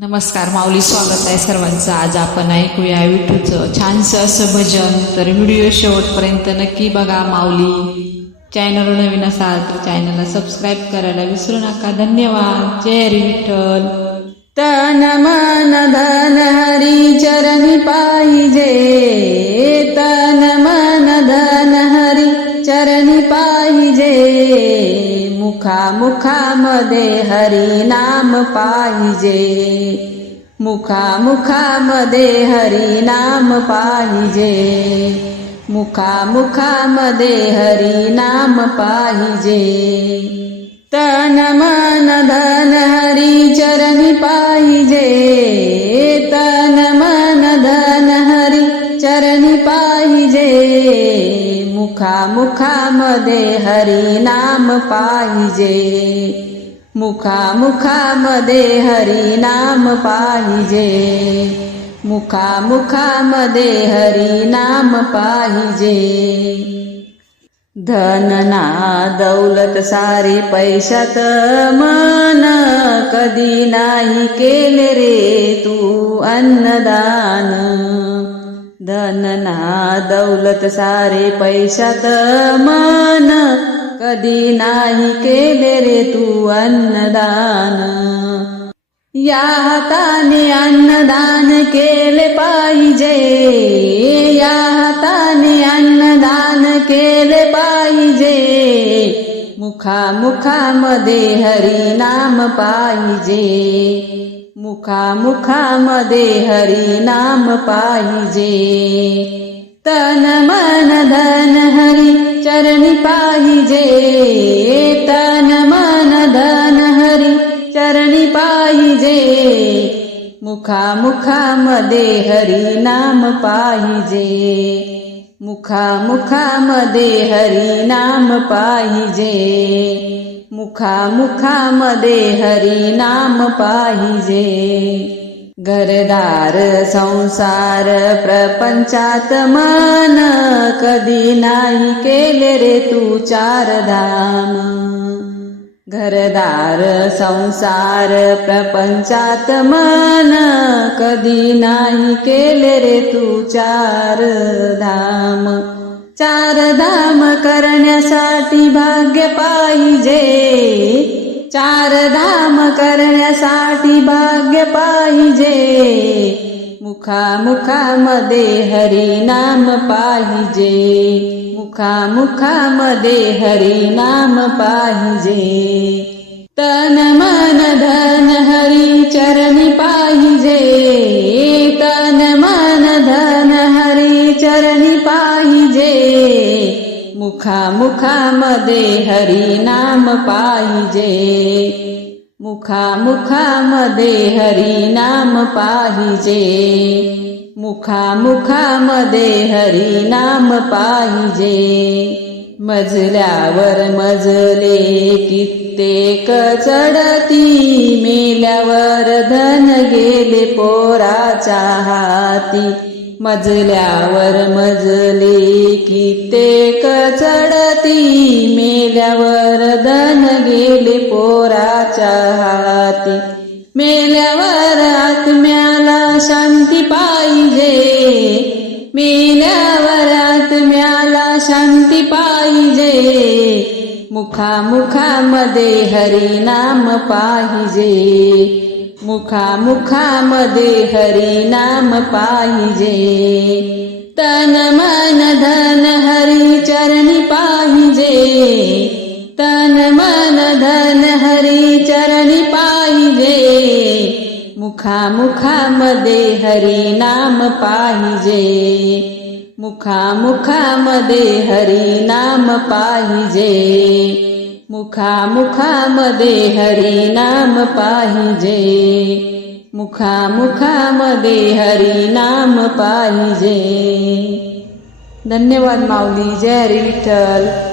नमस्कार माऊली स्वागत आहे सर्वांचं. आज आपण ऐकूया विठूचं छानसं असं भजन. तर व्हिडिओ शेवटपर्यंत नक्की बघा माऊली. चॅनल नवीन असाल तर चॅनलला सबस्क्राईब करायला विसरू नका. धन्यवाद. जय हरी विठ्ठल. तन मन धन हरी चरणी पाहिजे. मुखा मुखामध्ये हरी नाम पाहिजे. मुखा मुखामध्ये हरी नाम पाहिजे. मुखा मुखामध्ये हरी नाम पाहिजे. तन मन धन हरी मुखामुखामध्ये हरी नाम पाहिजे. मुखामुखामध्ये हरी नाम पाहिजे. मुखामुखामध्ये हरी नाम पाहिजे. धन ना दौलत सारी पैशात मन कधी नाही केले रे तू अन्नदान. धन ना दौलत सारे पैशात मान. कधी नाही केले रे तू अन्नदान. या हाताने अन्नदान केले पाहिजे. या हाताने अन्नदान केले पाहिजे. मुखा मुखामध्ये हरी नाम पाहिजे. मुखा मुखामध्ये हरी नाम पाहिजे. तन मन धन हरी चरणी पाहिजे. तन मन धन हरी चरणी पाहिजे. मुखा मुखामध्ये हरी नाम पाहिजे. मुखा मुखामध्ये हरी नाम पाहिजे. मुखा मुखामध्ये हरी नाम पाहिजे. घरदार संसार प्रपंचात मन कधी नाही केले रे तू चार धाम घरदार संसार प्रपंचात मन कधी नाही केले रे तू चार धाम चार धाम करण्यासाठी भाग्य पाहिजे. चार धाम करण्यासाठी भाग्य पाहिजे. मुखा मुखामध्ये हरी नाम पाहिजे. मुखा मुखामध्ये हरी नाम पाहिजे. तन मन धन हरी चरणी पाहिजे मुखा मुखामध्ये हरी नाम पाहिजे. मुखा मुखामध्ये हरी नाम पाहिजे. मुखा मुखामध्ये हरी नाम पाहिजे. मजल्यावर मजले कित्येक चढती मेल्यावर धन गेले पोराच्या हाती. मजल्यावर मजले कित्येक चढती मेल्यावर धन गेले पोराच्या हाती. मेल्यावर आत्म्याला शांती पाहिजे. मेल्यावर आत्म्याला शांती पाहिजे. मुखामुखामध्ये हरिनाम हरी नाम पाहिजे. मुखा मुखामध्ये हरी नाम पाहिजे. तन मन धन हरी चरणी पाहिजे. तन मन धन हरी चरणी पाहिजे. मुखा मुखामध्ये हरी नाम पाहिजे. मुखामुखामध्ये हरी नाम पाहिजे. मुखामुखामध्ये हरी नाम पाहिजे. मुखामुखामध्ये हरी नाम पाहिजे. धन्यवाद माऊली. जय हरी विठ्ठल.